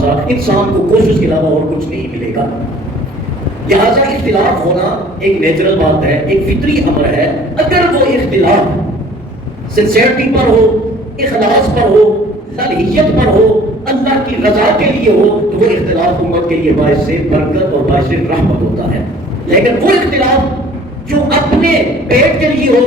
لہٰذا انسان کو کوشش کے علاوہ اور کچھ نہیں ملے گا. لہٰذا اختلاف ہونا ایک نیچرل بات ہے، ایک فطری امر ہے. اگر وہ اختلاف سنسیئرٹی پر ہو، اخلاص پر ہو، صلاحیت پر ہو، اللہ کی رضا کے لیے ہو، تو وہ اختلاف امت کے لیے باعث برکت اور باعث رحمت ہوتا ہے. لیکن وہ اختلاف جو اپنے پیٹ کے لیے ہو،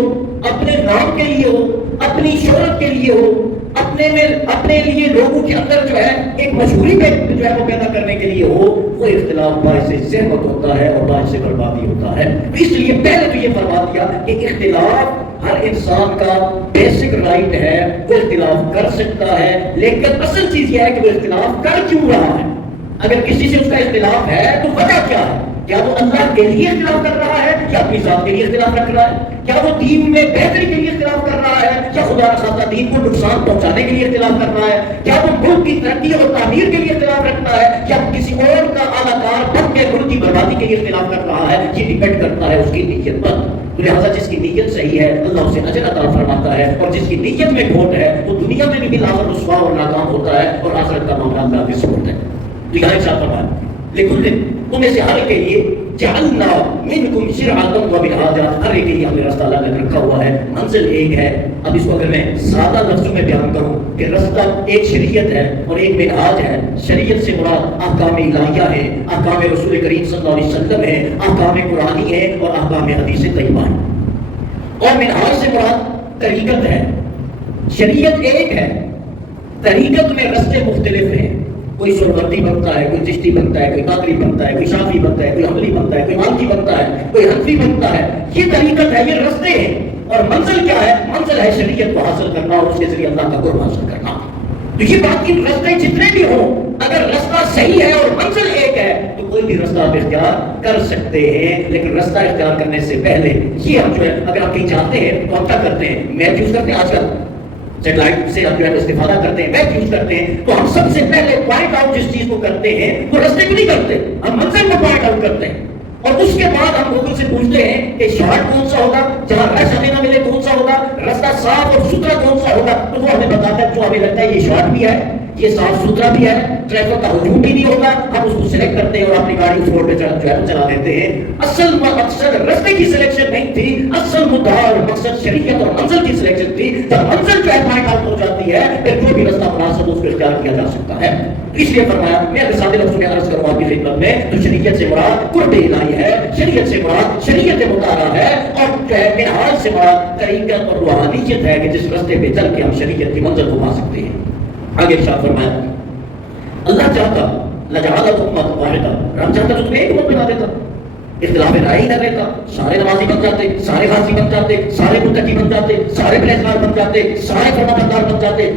اپنے نام کے لیے ہو، اپنی شہرت کے لیے ہو، اپنے لیے لوگوں کے اندر جو ہے ایک مشہوری پہ جو ہے وہ پیدا کرنے کے لیے ہو، وہ اختلاف باعث زحمت ہوتا ہے اور باعث بربادی ہوتا ہے. اس لیے پہلے تو یہ فرما دیا کہ اختلاف ہر انسان کا بیسک رائٹ ہے، وہ اختلاف کر سکتا ہے. لیکن اصل چیز یہ ہے کہ وہ اختلاف کر کیوں رہا ہے. اگر کسی سے اس کا اختلاف ہے تو وجہ کیا ہے؟ کیا وہ اللہ کے لیے اختلاف کر رہا ہے یا اپنی ذات کے لیے اختلاف رکھ رہا ہے؟ کیا وہ دین میں بہتری کے لیے اختلاف کر رہا ہے یا خدا نخواستہ دین کو نقصان پہنچانے کے لیے اختلاف کر رہا ہے؟ کیا وہ ملک کی ترقی اور تعمیر کے لیے اختلاف رکھتا ہے یا کسی اور کا اعلیٰ کار بن کے ملک کی بربادی کے لیے اختلاف کر رہا ہے؟ یہ ڈیپینڈ کرتا ہے اس کی نیت پر. لہٰذا جس کی نیت صحیح ہے اللہ اسے اجر عطا فرماتا ہے، اور جس کی نیت میں کھوٹ ہے وہ دنیا میں بھی بالآخر رسوا اور ناکام ہوتا ہے اور آخرت کا معاملہ اللہ کے سپرد ہے. تو یہاں ارشاد فرمایا لیکن تم میں سے ہر کے لیے جعلنا منکم شرعۃ ومنہاجا، ہر ایک کے لیے ہم نے راستہ اللہ نے رکھا ہوا ہے. منزل ایک ہے. اب اس کو اگر میں سادہ لفظوں میں بیان کروں کہ راستہ ایک شریعت ہے اور ایک منہاج ہے. شریعت سے مراد احکام الہیہ ہے، احکام رسول کریم صلی اللہ علیہ وسلم ہے، احکام قرآنی ہے اور احکام حدیث طیبہ ہے. اور منہاج سے مراد طریقت ہے. شریعت ایک ہے، طریقت میں راستے مختلف ہیں. کوئی سہروردی بنتا ہے، کوئی چشتی بنتا ہے، کوئی قادری بنتا ہے، کوئی شافعی بنتا ہے، کوئی حنبلی بنتا ہے، کوئی مالکی بنتا ہے، کوئی حنفی بنتا ہے. یہ طریقت ہے، یہ راستے ہیں. اور منزل کیا ہے؟ منزل ہے شریعت کو حاصل کرنا اور اس کے ذریعے اللہ کا قرب حاصل کرنا. تو یہ باقی راستے جتنے بھی ہوں، اگر راستہ صحیح ہے اور منزل ایک ہے تو کوئی بھی راستہ آپ اختیار کر سکتے ہیں. لیکن راستہ اختیار کرنے سے پہلے یہ ہم جو ہے اگر آپ کہیں جاتے ہیں تو ہم کیا کرتے ہیں؟ میپ یوز کرتے ہیں. آج کل سیٹلائٹ سے ہم جو ہے استفادہ کرتے ہیں، میپ یوز کرتے ہیں. تو ہم سب سے پہلے پوائنٹ آؤٹ جس چیز کو کرتے ہیں وہ راستے کو نہیں کرتے، ہم منزل کو پوائنٹ آؤٹ کرتے ہیں. اور اس کے بعد ہم گوگل سے پوچھتے ہیں کہ شارٹ کون سا ہوگا، جہاں رش ہمیں نہ ملے کون سا ہوگا، راستہ صاف اور ستھرا کون سا ہوگا. تو وہ ہمیں بتاتا ہے جو ہمیں لگتا ہے یہ شارٹ بھی ہے، یہ صاف ستھرا بھی ہے، ٹریفک کا ہجوم بھی نہیں ہوگا. ہم اس کو سلیکٹ کرتے ہیں اور اپنی گاڑی اس روڈ پہ جو ہے چلا دیتے ہیں. اصل مقصد راستے کی سلیکشن نہیں تھی، اصل مدعا اور مقصد شریعت اور منزل کی سلیکشن تھی. جب منزل جو ہے پوائنٹ آؤٹ ہو جاتی ہے پھر جو بھی راستہ مناسب اس کو اختیار کیا جا سکتا ہے. اس لیے فرمایا، میں اگر سادے لفظوں میں عرض کروں آپ کی خدمت میں، تو شریعت سے مراد قرب الہی ہے، شریعت سے مراد شریعت مطالعہ ہے، اور جو ہے منہاج سے مراد طریقت اور روحانیت ہے کہ جس راستے پہ چل کے ہم شریعت کی منزل کو پا سکتے ہیں. آگے ارشاد فرمایا اللہ چاہتا لجعلت امت واحدہ، رب چاہتا تو تمہیں ایک امت بنا دیتا، اختلاف رائے ہی نہ رہتا، سارے نمازی بن جاتے، سارے غازی بن جاتے، سارے متقی بن جاتے، سارے پرہیزگار بن جاتے، سارے فرمانبردار بن جاتے.